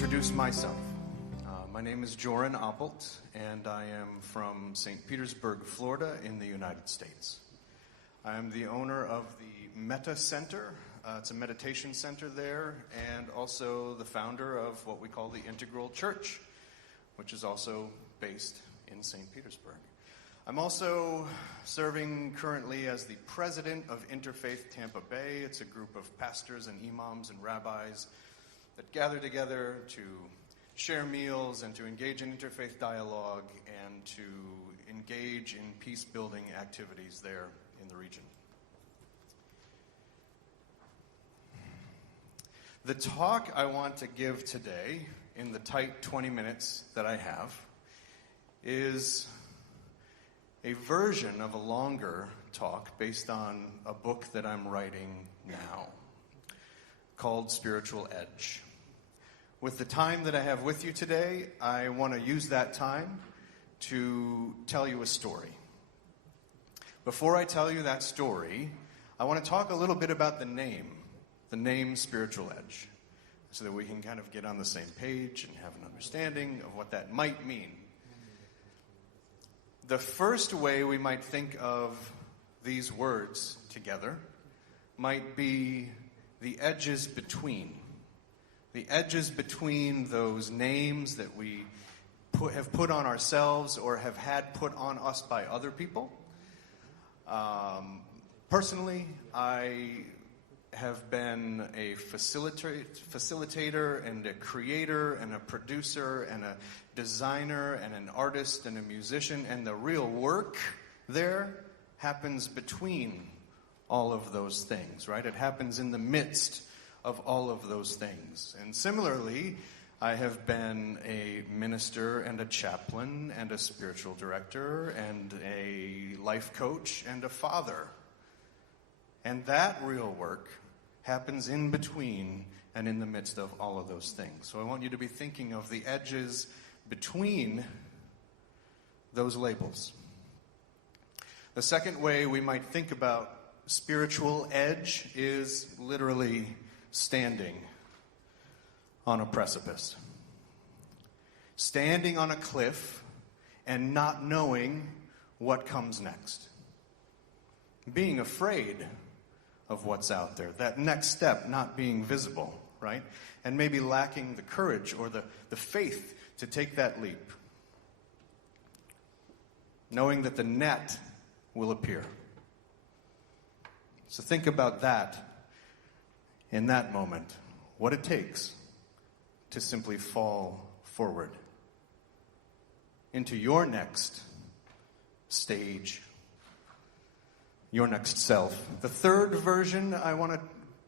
introduce myself. My name is Joran Oppelt, and I am from St. Petersburg, Florida, in the United States. I am the owner of the Metta Center. It's a meditation center there, and also the founder of what we call the Integral Church, which is also based in St. Petersburg. I'm also serving currently as the president of Interfaith Tampa Bay. It's a group of pastors and imams and rabbis that gather together to share meals and to engage in interfaith dialogue and to engage in peace-building activities there in the region. The talk I want to give today, in the tight 20 minutes that I have, is a version of a longer talk based on a book that I'm writing now called Spiritual Edge. With the time that I have with you today, I want to use that time to tell you a story. Before I tell you that story, I want to talk a little bit about the name Spiritual Edge, so that we can kind of get on the same page and have an understanding of what that might mean. The first way we might think of these words together might be the edges between. The edges between those names that we have put on ourselves or have had put on us by other people. Personally, I have been a facilitator and a creator and a producer and a designer and an artist and a musician, and the real work there happens between all of those things, right? It happens in the midst of all of those things. And similarly, I have been a minister and a chaplain and a spiritual director and a life coach and a father. And that real work happens in between and in the midst of all of those things. So I want you to be thinking of the edges between those labels. The second way we might think about spiritual edge is literally standing on a precipice. Standing on a cliff and not knowing what comes next. Being afraid of what's out there. That next step not being visible, right? And maybe lacking the courage or the faith to take that leap. Knowing that the net will appear. So think about that in that moment, what it takes to simply fall forward into your next stage, your next self. The third version I want to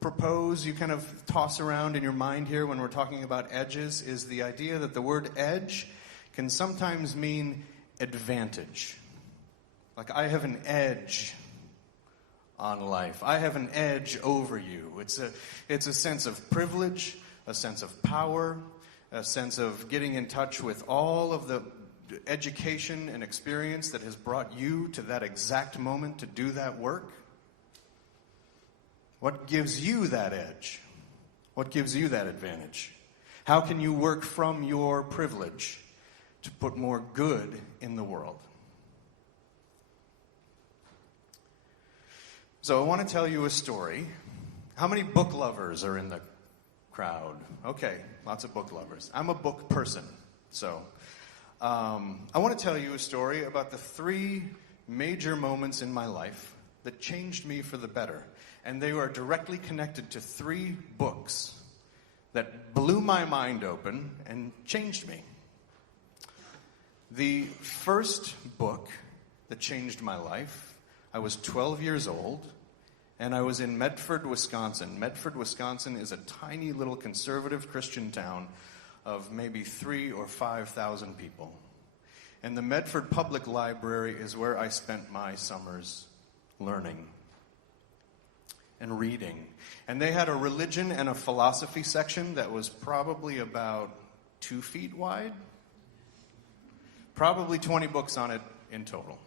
propose, you kind of toss around in your mind here when we're talking about edges, is the idea that the word edge can sometimes mean advantage. Like, I have an edge on life. I have an edge over you. It's a sense of privilege, a sense of power, a sense of getting in touch with all of the education and experience that has brought you to that exact moment to do that work. What gives you that edge? What gives you that advantage? How can you work from your privilege to put more good in the world? So I want to tell you a story. How many book lovers are in the crowd? Okay, lots of book lovers. I'm a book person, so I want to tell you a story about the 3 major moments in my life that changed me for the better. And they are directly connected to 3 books that blew my mind open and changed me. The first book that changed my life, I was 12 years old, and I was in Medford, Wisconsin. Medford, Wisconsin is a tiny little conservative Christian town of maybe 3,000 or 5,000 people. And the Medford Public Library is where I spent my summers learning and reading. And they had a religion and a philosophy section that was probably about 2 feet wide. Probably 20 books on it in total.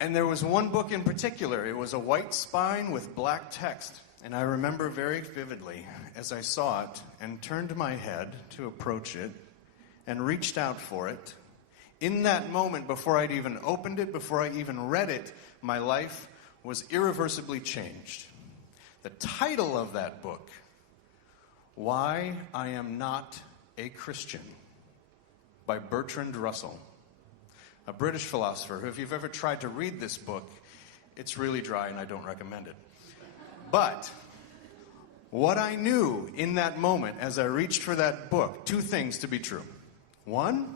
And there was one book in particular. It was a white spine with black text. And I remember very vividly as I saw it and turned my head to approach it and reached out for it. In that moment, before I'd even opened it, before I even read it, my life was irreversibly changed. The title of that book, Why I Am Not a Christian, by Bertrand Russell, a British philosopher who, if you've ever tried to read this book, it's really dry and I don't recommend it. But what I knew in that moment as I reached for that book, two things to be true. One,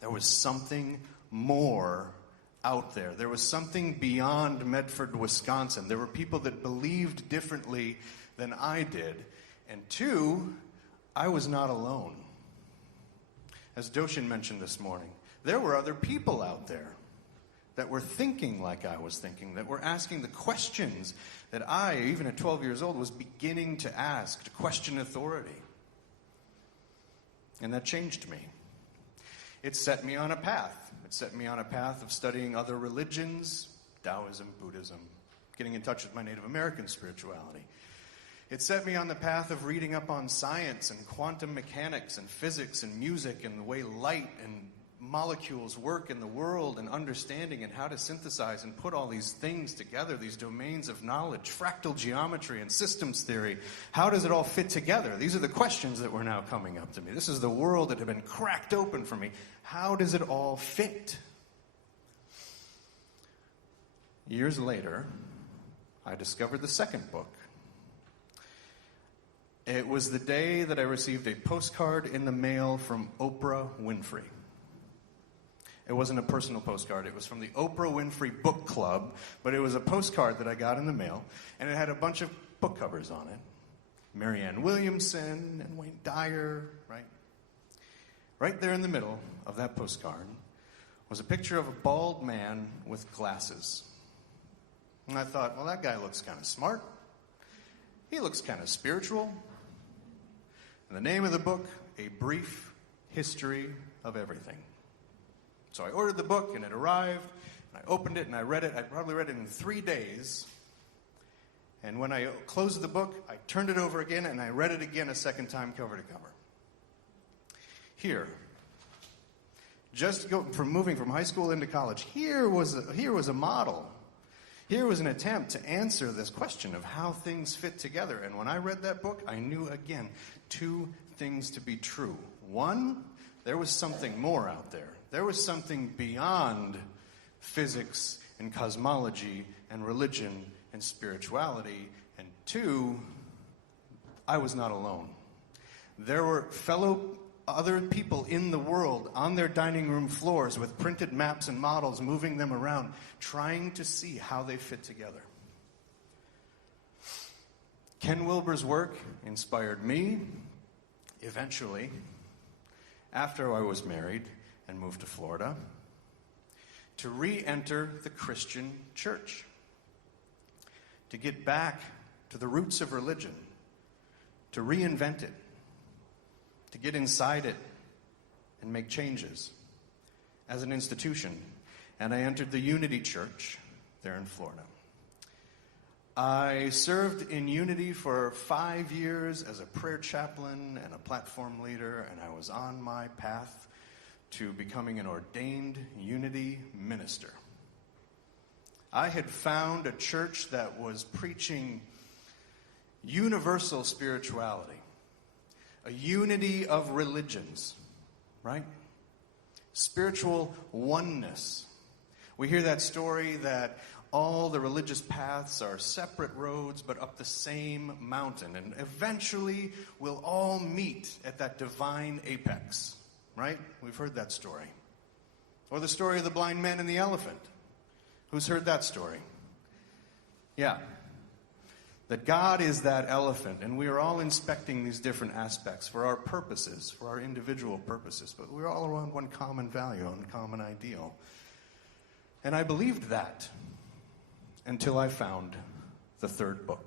there was something more out there. There was something beyond Medford, Wisconsin. There were people that believed differently than I did. And two, I was not alone. As Doshin mentioned this morning, there were other people out there that were thinking like I was thinking, that were asking the questions that I, even at 12 years old, was beginning to ask, to question authority. And that changed me. It set me on a path. It set me on a path of studying other religions, Taoism, Buddhism, getting in touch with my Native American spirituality. It set me on the path of reading up on science and quantum mechanics and physics and music and the way light and molecules work in the world, and understanding and how to synthesize and put all these things together, these domains of knowledge, fractal geometry and systems theory. How does it all fit together? These are the questions that were now coming up to me. This is the world that had been cracked open for me. How does it all fit? Years later, I discovered the second book. It was the day that I received a postcard in the mail from Oprah Winfrey. It wasn't a personal postcard. It was from the Oprah Winfrey Book Club, but it was a postcard that I got in the mail, and it had a bunch of book covers on it. Marianne Williamson and Wayne Dyer, right? Right there in the middle of that postcard was a picture of a bald man with glasses. And I thought, well, that guy looks kind of smart. He looks kind of spiritual. And the name of the book, A Brief History of Everything. So I ordered the book, and it arrived, and I opened it, and I read it. I probably read it in 3 days. And when I closed the book, I turned it over again, and I read it again a second time, cover to cover. Here, just from moving from high school into college, here was a model. Here was an attempt to answer this question of how things fit together. And when I read that book, I knew, again, two things to be true. One, there was something more out there. There was something beyond physics and cosmology and religion and spirituality. And two, I was not alone. There were other people in the world on their dining room floors with printed maps and models, moving them around, trying to see how they fit together. Ken Wilber's work inspired me, eventually, after I was married and moved to Florida, to re-enter the Christian church, to get back to the roots of religion, to reinvent it, to get inside it and make changes as an institution. And I entered the Unity Church there in Florida. I served in Unity for 5 years as a prayer chaplain and a platform leader, and I was on my path to becoming an ordained Unity minister. I had found a church that was preaching universal spirituality, a unity of religions, right? Spiritual oneness. We hear that story that all the religious paths are separate roads but up the same mountain, and eventually we'll all meet at that divine apex, right? We've heard that story. Or the story of the blind man and the elephant. Who's heard that story? Yeah. That God is that elephant, and we are all inspecting these different aspects for our purposes, for our individual purposes, but we're all around one common value, one common ideal. And I believed that until I found the third book.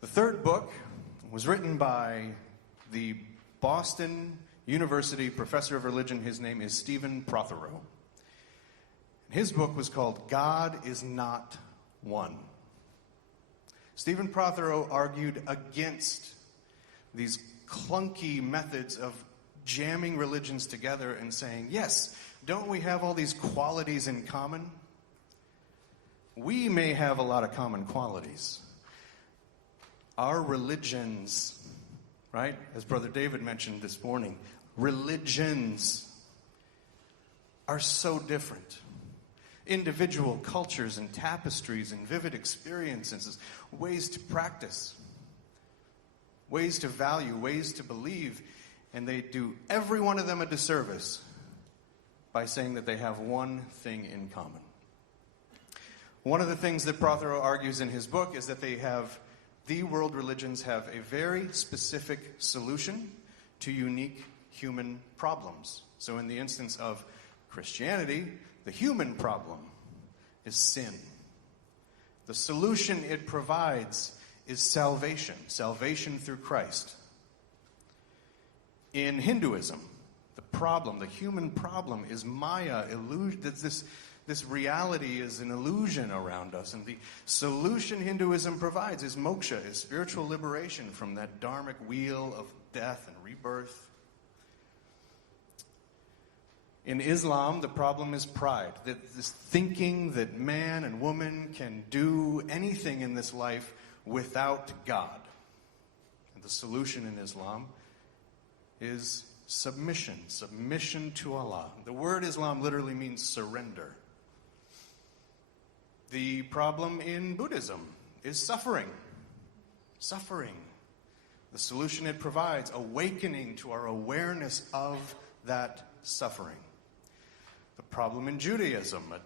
The third book was written by the Boston University professor of religion. His name is Stephen Prothero. His book was called God is Not One. Stephen Prothero argued against these clunky methods of jamming religions together and saying, yes, don't we have all these qualities in common? We may have a lot of common qualities. Our religions, right, as Brother David mentioned this morning, religions are so different. Individual cultures and tapestries and vivid experiences, ways to practice, ways to value, ways to believe, and they do every one of them a disservice by saying that they have one thing in common. One of the things that Prothero argues in his book is that the world religions have a very specific solution to unique human problems. So in the instance of Christianity, the human problem is sin. The solution it provides is salvation, salvation through Christ. In Hinduism, the human problem is Maya, illusion. This reality is an illusion around us, and the solution Hinduism provides is moksha, is spiritual liberation from that dharmic wheel of death and rebirth. In Islam, the problem is pride, this thinking that man and woman can do anything in this life without God. And the solution in Islam is submission to Allah. The word Islam literally means surrender. The problem in Buddhism is suffering. The solution it provides, awakening to our awareness of that suffering. The problem in Judaism, a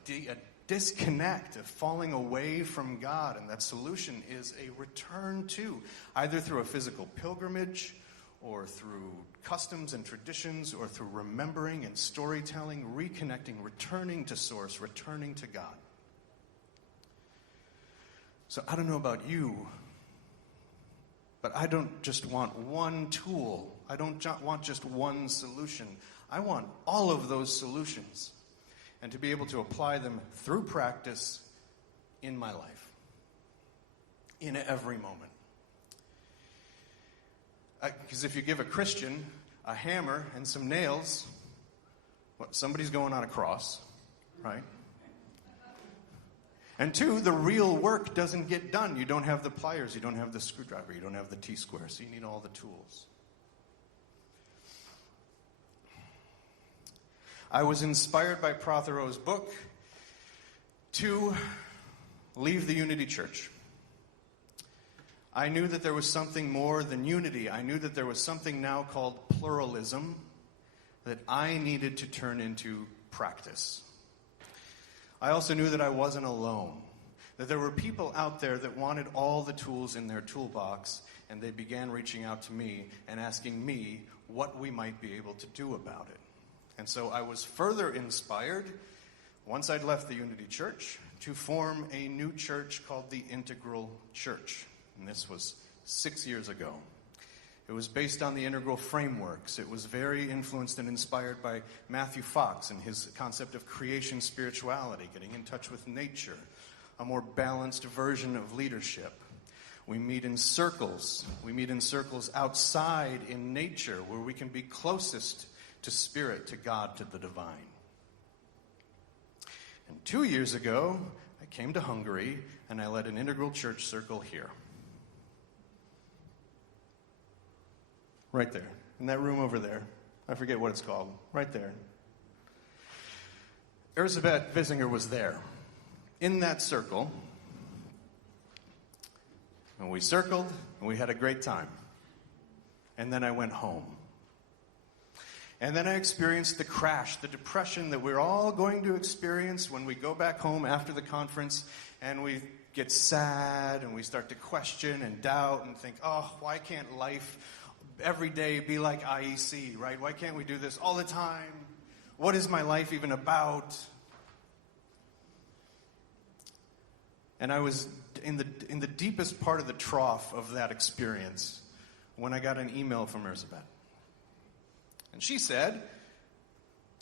disconnect, a falling away from God, and that solution is a return to, either through a physical pilgrimage, or through customs and traditions, or through remembering and storytelling, reconnecting, returning to source, returning to God. So I don't know about you, but I don't just want one tool. I don't want just one solution. I want all of those solutions, and to be able to apply them through practice in my life, in every moment. Because if you give a Christian a hammer and some nails, somebody's going on a cross, right? And two, the real work doesn't get done. You don't have the pliers, you don't have the screwdriver, you don't have the T-square, so you need all the tools. I was inspired by Prothero's book to leave the Unity Church. I knew that there was something more than unity. I knew that there was something now called pluralism that I needed to turn into practice. I also knew that I wasn't alone, that there were people out there that wanted all the tools in their toolbox, and they began reaching out to me and asking me what we might be able to do about it. And so I was further inspired, once I'd left the Unity Church, to form a new church called the Integral Church. And this was 6 years ago. It was based on the integral frameworks. It was very influenced and inspired by Matthew Fox and his concept of creation spirituality, getting in touch with nature, a more balanced version of leadership. We meet in circles. We meet in circles outside in nature where we can be closest to spirit, to God, to the divine. And 2 years ago, I came to Hungary and I led an integral church circle here. Right there, in that room over there. I forget what it's called. Right there. Erzsébet Visinger was there, in that circle. And we circled, and we had a great time. And then I went home. And then I experienced the crash, the depression that we're all going to experience when we go back home after the conference, and we get sad, and we start to question and doubt and think, oh, why can't life every day be like IEC, right? Why can't we do this all the time? What is my life even about? And I was in the deepest part of the trough of that experience when I got an email from Erzsébet. And she said,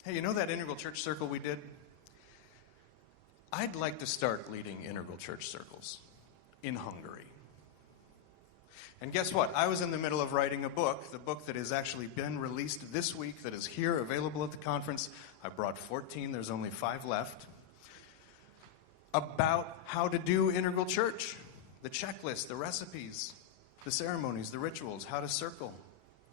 hey, you know that integral church circle we did? I'd like to start leading integral church circles in Hungary. And guess what? I was in the middle of writing a book, the book that has actually been released this week, that is here, available at the conference. I brought 14, there's only 5 left, about how to do integral church. The checklist, the recipes, the ceremonies, the rituals, how to circle.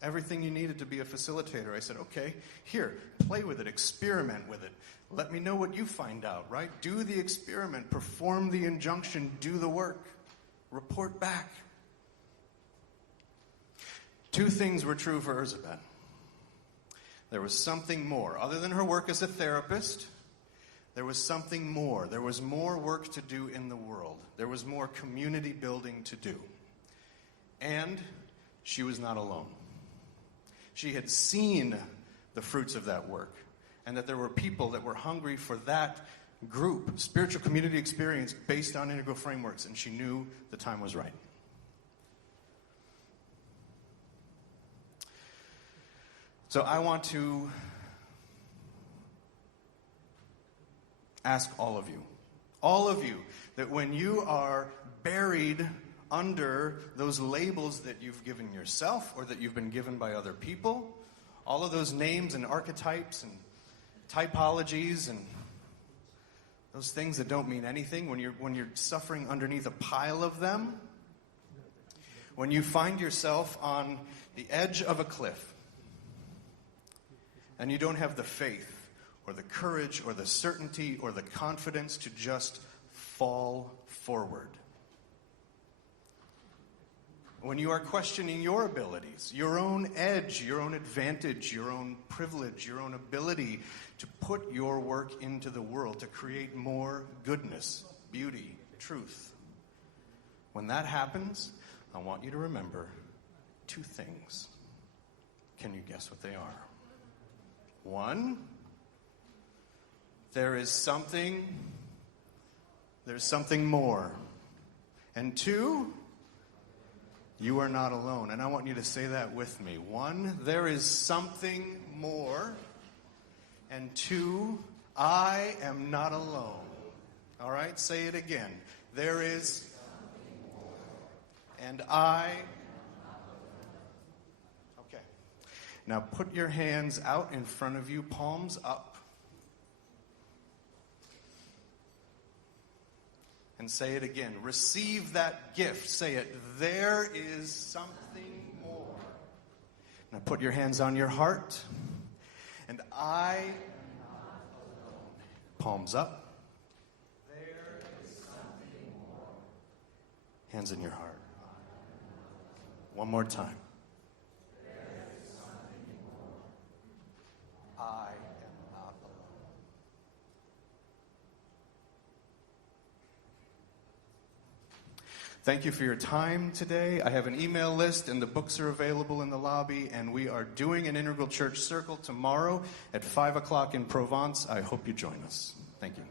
Everything you needed to be a facilitator. I said, okay, here, play with it, experiment with it. Let me know what you find out, right? Do the experiment, perform the injunction, do the work, report back. 2 things were true for Elizabeth. There was something more. Other than her work as a therapist, there was something more. There was more work to do in the world. There was more community building to do. And she was not alone. She had seen the fruits of that work, and that there were people that were hungry for that group, spiritual community experience based on integral frameworks, and she knew the time was right. So I want to ask all of you, that when you are buried under those labels that you've given yourself or that you've been given by other people, all of those names and archetypes and typologies and those things that don't mean anything, when you're suffering underneath a pile of them, when you find yourself on the edge of a cliff and you don't have the faith or the courage or the certainty or the confidence to just fall forward, when you are questioning your abilities, your own edge, your own advantage, your own privilege, your own ability to put your work into the world, to create more goodness, beauty, truth. When that happens, I want you to remember 2 things. Can you guess what they are? 1, there's something more. And 2, you are not alone. And I want you to say that with me. 1, there is something more. And 2, I am not alone. All right, say it again. There is something more. And I am not alone. Okay. Now put your hands out in front of you, palms up. And say it again. Receive that gift. Say it. There is something more. Now put your hands on your heart. And I am not alone. Palms up. There is something more. Hands in your heart. One more time. There is something more. I am not alone. Thank you for your time today. I have an email list, and the books are available in the lobby, and we are doing an Integral Church Circle tomorrow at 5 o'clock in Provence. I hope you join us. Thank you.